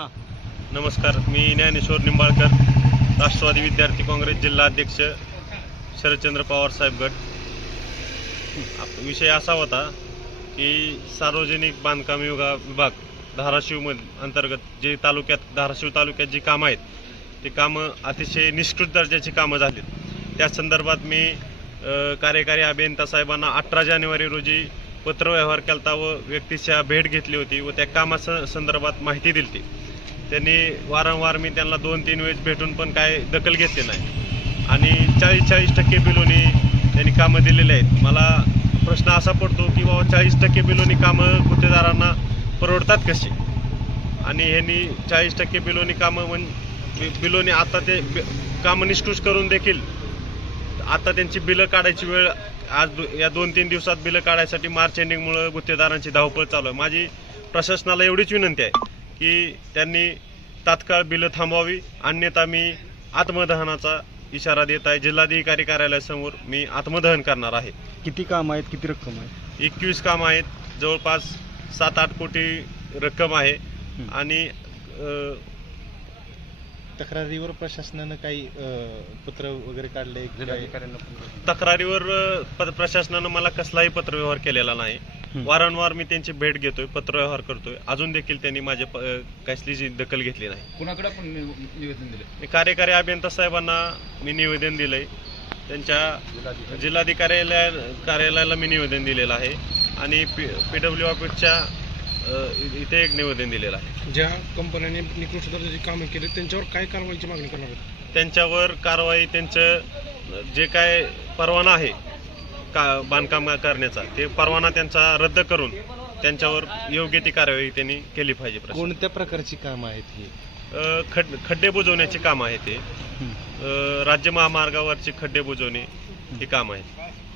हां नमस्कार मी ज्ञानेश्वर निंबाळकर राष्ट्रवादी विद्यार्थी काँग्रेस जिल्हा अध्यक्ष शरदचंद्र पवार साहेब गट विषय असा होता की सार्वजनिक बांधकाम विभाग विभाग धाराशिवमध्ये अंतर्गत जे तालुक्यात धाराशिव तालुक्यात जी कामं आहेत ती कामं अतिशय निष्कृत दर्जाची कामं झालीत त्या संदर्भात मी कार्यकारी अभियंता साहेबांना अठरा जानेवारी रोजी पत्रव्यवहार केला व व्यक्तीच्या भेट घेतली होती व त्या कामा संदर्भात माहिती दिली त्यांनी वारंवार मी त्यांना दोन तीन वेळेस भेटून पण काय दखल घेतली नाही आणि चाळीस चाळीस टक्के बिलोनी त्यांनी कामं दिलेली आहेत मला प्रश्न असा पडतो की बाबा चाळीस टक्के बिलोनी कामं गुत्तेदारांना परवडतात कशी आणि ह्यांनी चाळीस टक्के बिलोनी कामं म्हण बिलोनी आता ते कामं निष्कृष करून देखील आता त्यांची बिलं काढायची वेळ आज या दोन तीन दिवसात बिलं काढायसाठी मार्च एंडिंगमुळं गुत्तेदारांची धावपळ चालू आहे माझी प्रशासनाला एवढीच विनंती आहे की त्यांनी तात्काळ बिलं थांबवावी अन्यथा मी आत्मदहनाचा इशारा देत आहे जिल्हाधिकारी कार्यालयासमोर मी आत्मदहन करणार आहे किती काम आहेत किती रक्कम आहे एकवीस काम आहेत जवळपास सात आठ कोटी रक्कम आहे आणि तक्रारीवर प्रशासनानं काही पत्र वगैरे काढले तक्रारीवर प्रशासनानं मला कसलाही पत्रव्यवहार केलेला नाही वारंवार मी त्यांची भेट घेतोय पत्रव्यवहार करतोय अजून देखील त्यांनी माझ्या कसलीची दखल घेतली नाही कुणाकडे आपण निवेदन दिले कार्यकारी अभियंता साहेबांना मी निवेदन दिलंय त्यांच्या जिल्हाधिकारी कार्यालयाला मी निवेदन दिलेलं आहे आणि पी पी ऑफिसच्या इथे एक निवेदन दिलेलं आहे ज्या कंपन्यांनी निकृष्ट दर्जाची कामं केली त्यांच्यावर काय कारवाईची मागणी करणार त्यांच्यावर कारवाई त्यांचं जे काय परवाना आहे का बांधकाम करण्याचा ते परवाना त्यांचा रद्द करून त्यांच्यावर योग्य ती कारवाई त्यांनी केली पाहिजे कोणत्या प्रकारची काम आहेत ही खड खड्डे बुजवण्याचे काम आहे ते राज्य महामार्गावरचे खड्डे बुजवणे हे काम आहे